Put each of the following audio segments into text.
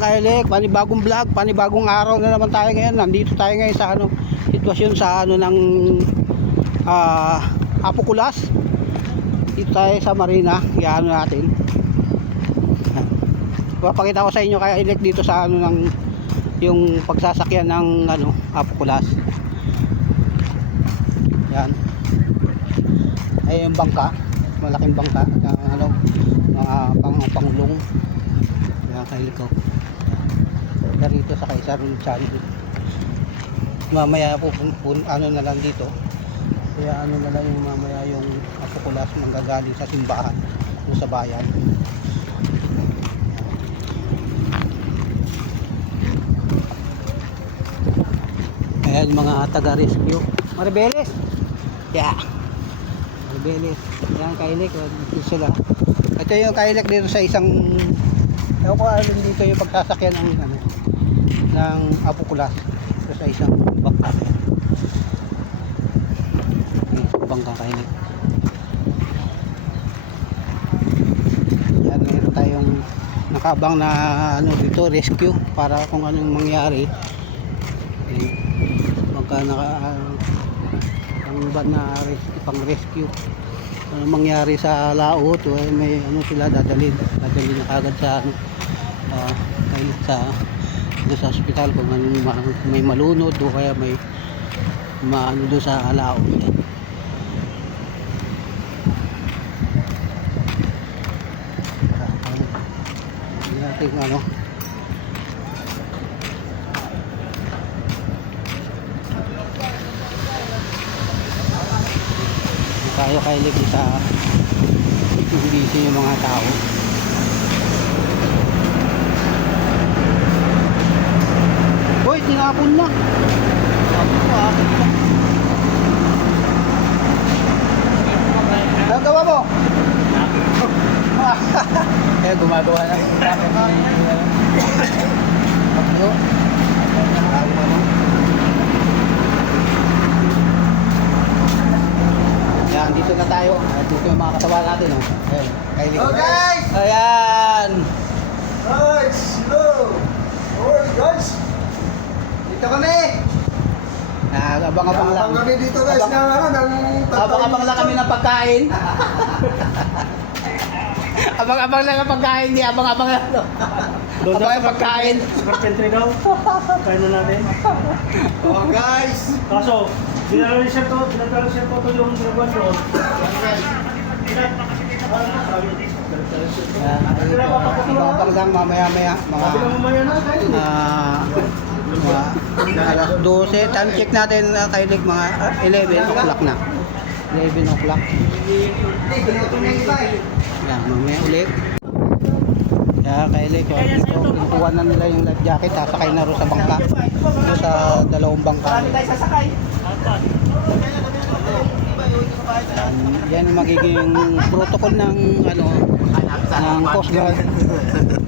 Yan Kailik, panibagong vlog, panibagong araw na naman tayo ngayon. Nandito tayo ngayon sa sitwasyon sa ng Apokulas. Dito tayo sa Marina, yan natin. Papakita ko sa inyo Kailik dito sa yung pagsasakyan ng Apokulas. Yan. Ay yung bangka, malaking bangka ng mga pangulong. Yan Kailik ko. Dito sa Kaisar Channel. Mamaya po na lang dito. Kaya na lang yung mamaya yung Apokulas manggagaling sa simbahan o sa bayan. Ayan mga taga-rescue. Maribeles. Yeah. Maribeles. Yan Kailik. Dito sila. Ito yung Kailik dito sa isang ewan ko alin dito yung pagsasakyan ng Apokulas. Dito sa isang bangka. Bangka Kailik. Yan meron tayong nakabang na dito rescue para kung anong mangyari. Pagka ang ban na pang rescue mangyari sa laot may sila dadalhin na kagad sa sa ospital kung may malunod o kaya may doon sa laot. Natin tayo Kailik sa busy yung mga tao. Uy, tinapon na. Ang gawa mo? Eh, gumagawa na. Yan, dito na tayo. Dito yung mga kasama natin. Ayan, Kailik. Hello guys! Ayan! Guys! Hello! Hello guys! Dito kami! Abang-abang lang. Abang kami dito guys Abang-abang lang kami ng pagkain. Abang-abang lang ang pagkain. Hindi abang-abang lang. Abang ang pagkain. Sa carpentry daw. Kain na natin. Oh guys! Kaso, dinala siya to yung ginagawa doon. Abang-abang lang mamaya-maya. Sabi lang mamaya na, kain. Alas 12. Time check natin Kailik mga 11 o'clock na. 11 o'clock. Yan, mamaya ulit. Kaya Kailik, dito pintuan na nila yung life jacket, sasakay na ro sa bangka. Dito sa dalawang bangka. Yan ang magiging protocol ng ng Coast Guard.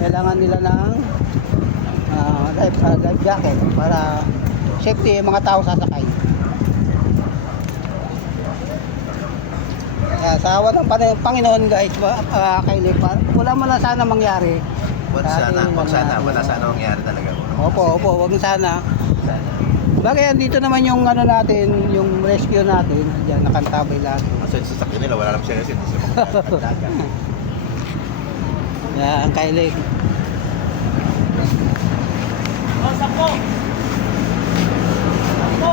Kailangan nila ng life jacket para safety yung mga tao sasakay. Sa awa ng Panginoon guys, Kailik, wala man lang sana mangyari. Wala sana mangyari talaga. Opo, wag sana. Bagay dito naman yung natin, yung rescue natin, diyan nakantabay lahat. Kasi sa sakyan nila wala naman siya kasi Yan, Kailik. Oh, sakpo! Sakpo!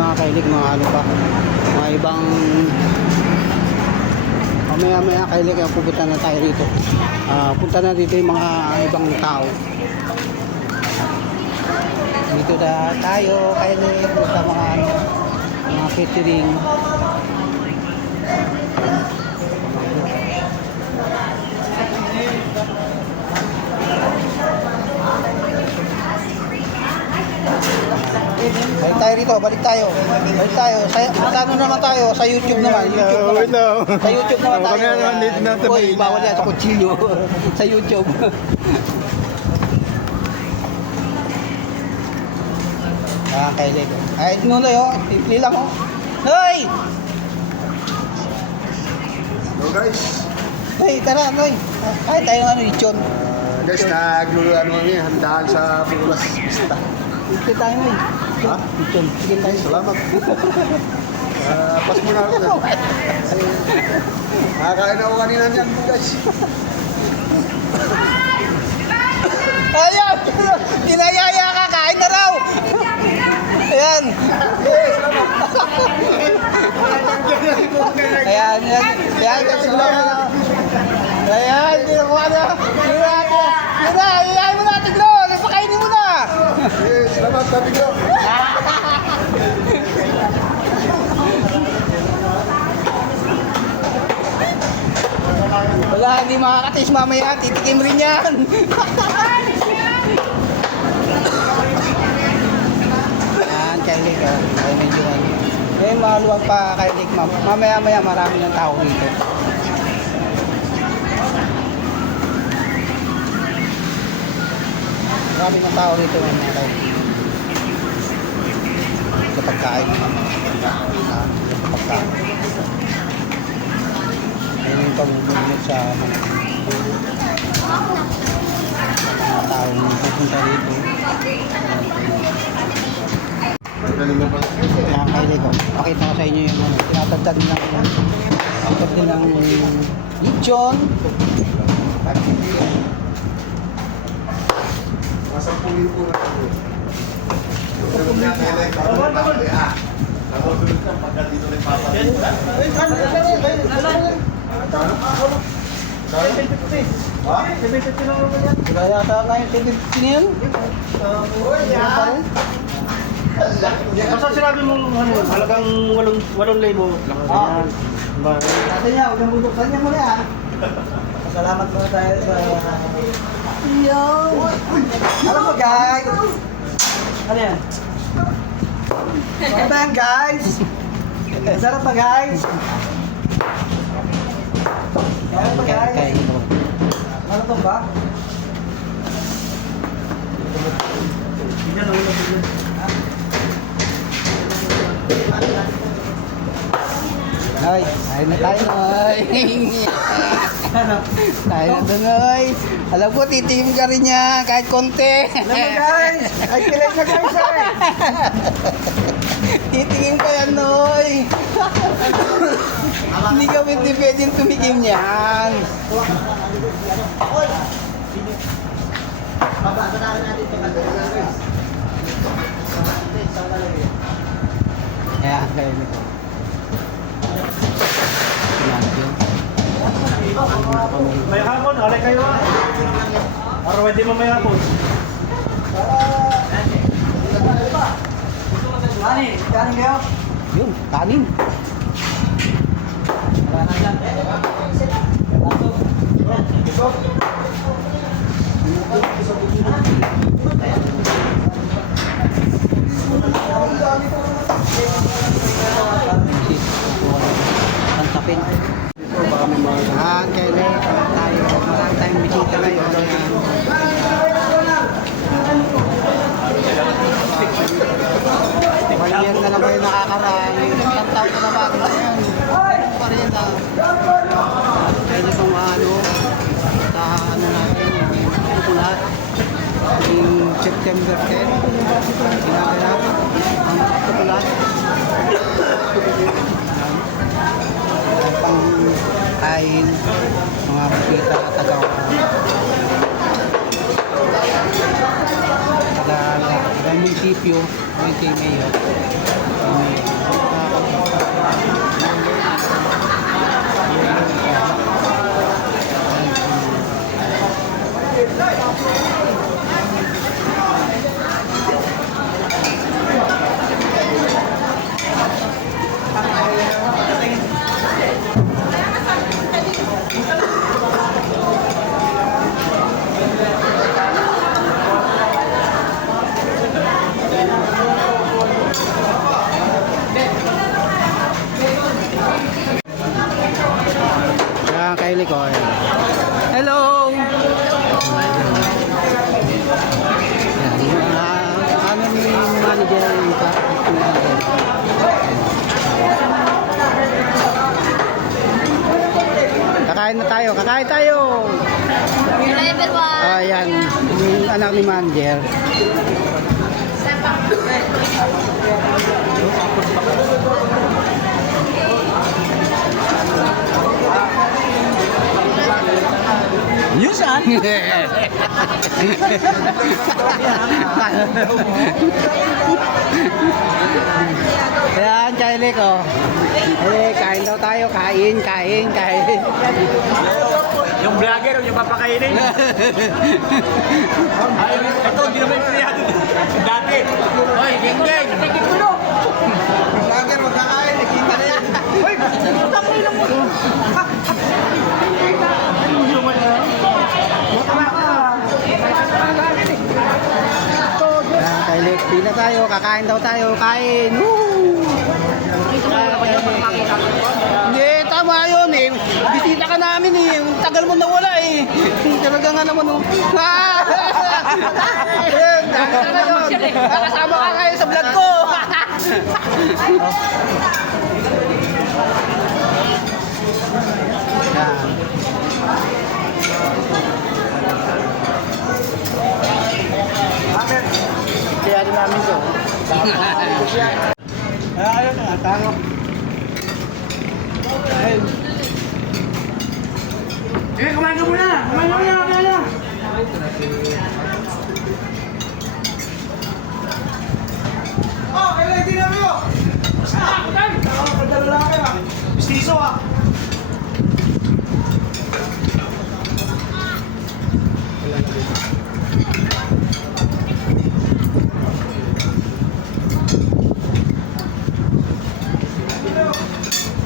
Mga Kailik, mga pa mga ibang mamaya Kailik pupunta na tayo rito. Punta na dito yung mga ibang tao dito na tayo Kailik sa mga catering. Balik tayo. Sa naman tayo? Sa YouTube naman. Sa YouTube naman tayo. Uy, bawal yan sa kutsilyo. Sa YouTube. Kailik. Ay, nunoy oh. Tipli lang oh. Hoy! So guys, Hey, tara, Noy. Kahit tayo ano, lechon. guys, nagluluan kami handaan sa Piculas Pista. Sige tayo, Noy. Ha? Lechon. Sige tayo. Salamat. Pas muna ako. Nakakain ako kanina niyan, guys. Ayan! Dinayaya ka, kain na raw! Ayan! Ayan, ayan, ayan, kasi lang na. Ayan, ginawa na. Ayan mo na, Tiglo! Napakainin mo na! Salamat, Papi Glo. Wala, hindi makakatis mamaya. Titikim rin yan. Ayan, kailig. Ay, medyo ano. Eh, maluwag pa kailig. Mamaya-maya marami ng tao dito. Marami ng tao dito mamaya kailig. Sa pagkain naman. Sa pagkain. Ayun yung pamumulot sa mga taong pupunta dito. Kaya kailig ko. Pakita ko sa inyo yung ano, tinatagtad ng lechon. Masampulin po na ako. Wala yata nga yung 750 na yun. Basta sinabi mo ano, halagang 8,000. Ah. Ba? Kasi niya, huwag nang bubuksan niya muna ah. Salamat muna tayo sa... Yo! Alam mo guys! Ano yan? Ano ba yan guys? Masarap ba guys? Ano ba guys? Ano to ba? Bigyan lang ulo bigyan. Ay, ayun na tayo, Noy. Tayo na doon, Noy. Alam ko, titikim ka rin niya, kahit konti. Alam mo guys, ay kilay na guys ay. Titikim ka yan, Noy. Hindi ka pwedeng tumikim niyan. Ayan, kayo nito. May hapon, alay kayo ah. Para pwede mo may hapon. Kanin kayo? Yun, kanin. Pantapin. Kailan tayo, marami tayong bisita ngayon. One year na naman yung nakakarami. Isang taon na naman. Ayun pa rin na. Pwede pang ano, sa ano natin, yung popular. Yung September 10, kinakalap ang popular. Pang kain, mga bisita, taga munisipyo, may kay Mayor. kakain na tayo, kakain tayo. Ayan, yung anak ni manager. Yun saan? Ayan, Kylie ko. Eh, kain daw tayo, kain. Yung vlogger, yung papakainin. Ay, ito, hindi naman yung pinayado. Dati. Hoy, geng-geng. Vlogger, magkakain. Nakita na yan. Ayan, Kylie, pila tayo, kakain daw tayo, kain. Woo! Hindi, tama yun eh. Bisita ka namin eh. Tagal mo nawala eh. Talaga nga naman oh. Ayun, dami ka na yun. Kasama ka kayo sa vlog ko. Kaya din namin to. Ayun na, tango. Ayun. Eh, kumain ka muna. Kumain na. Oh, kailan hindi namin yun? Padala lang kayo. Mistiso ah.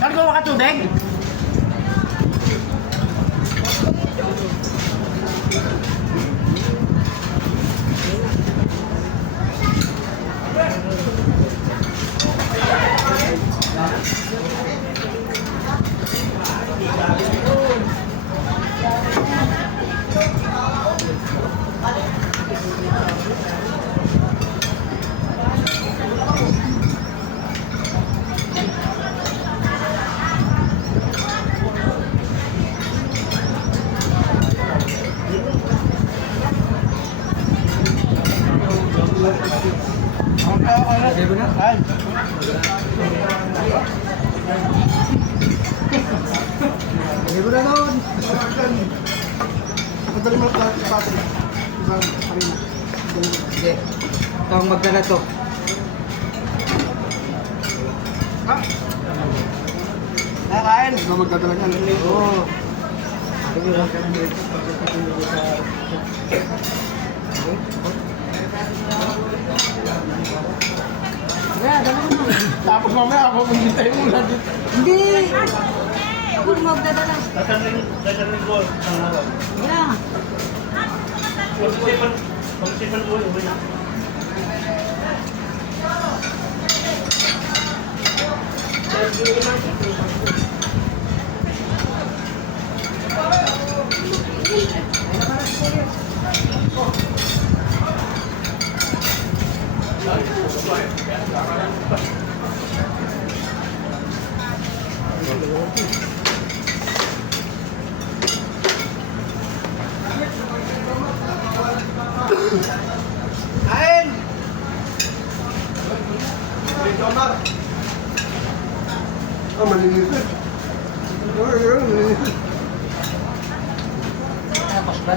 Kargo ka tubig? Libo na noon. Madali mo lang sa atin. Ibang harina. Hindi. Ito ang magdala to. Ha? Kakain. Ibang magdadala niyan. Oo. Tapos mamaya ako maghintay mo lang dito. Hindi. Ako magdadala. Dadalhin ko ang araw. Yeah. Pag-isipan ko, uwi na. Kain! Oh, malinis eh. Malinis. Tapos ba?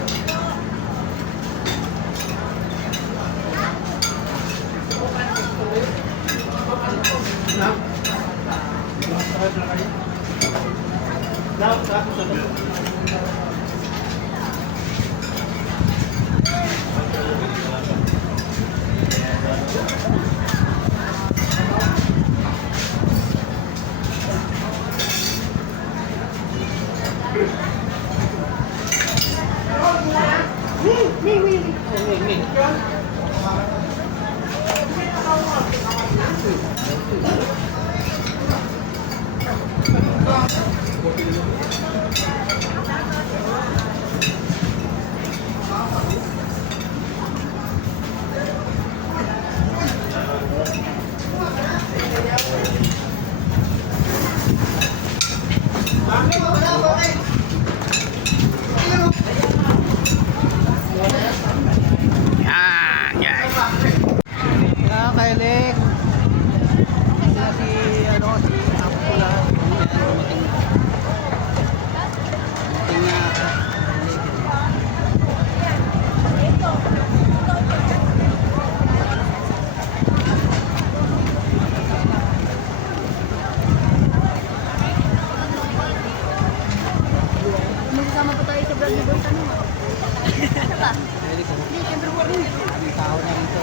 Pwede ko. Maraming tao na rito.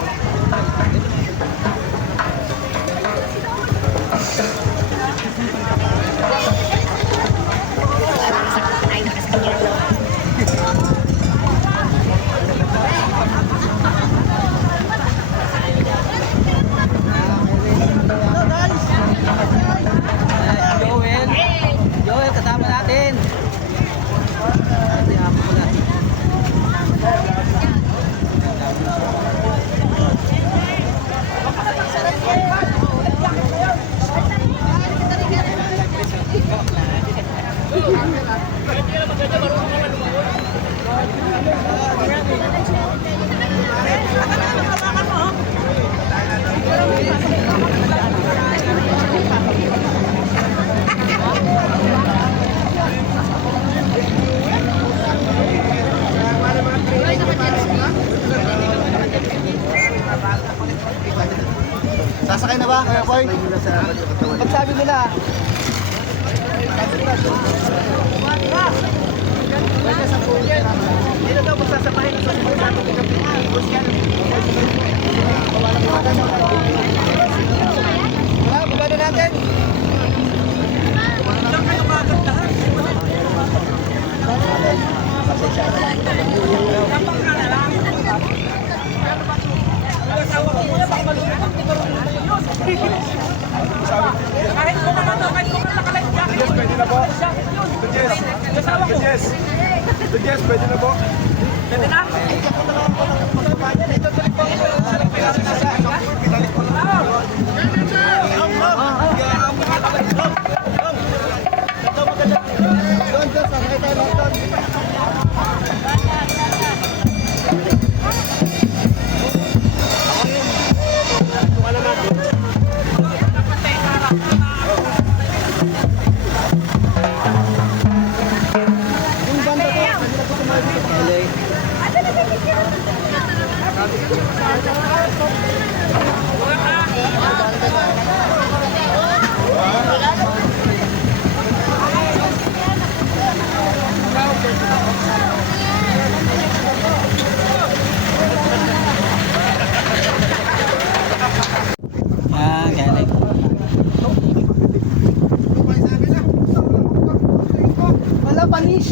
Joel. Joel, kasama natin. Ate, ako pala. Sasakay na ba, Kuya Koy? Pagsabi nila. Dito daw magsasabahin sa baba na natin. Saan kayo kagandahan? Kahit mo naman to, kahit mo naman nakalive jacket. Yes, pwede na po. Yes, yes, pwede na po. Pwede na? Yan, galing. Wala panis.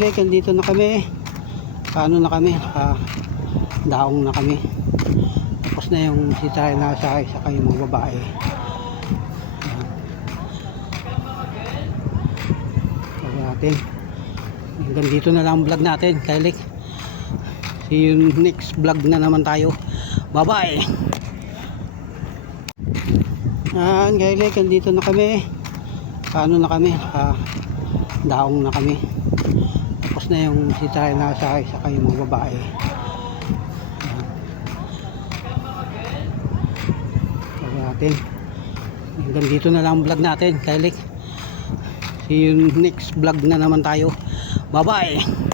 Kailik, andito na kami. Paano na kami? Daong na kami. Tapos na yung sitahin na sa saka yung mga babae. Ayan. Sabi natin. Hanggang dito na lang ang vlog natin, Kailik. See you next vlog na naman tayo. Bye bye. Ayan, Kailik, andito na kami. Paano na kami? Daong na kami. Tapos na yung sitahin na sa saka yung mga babae. Ayan. Sabi natin. Hanggang dito na lang ang vlog natin, Kailik. See you next vlog na naman tayo. Bye bye.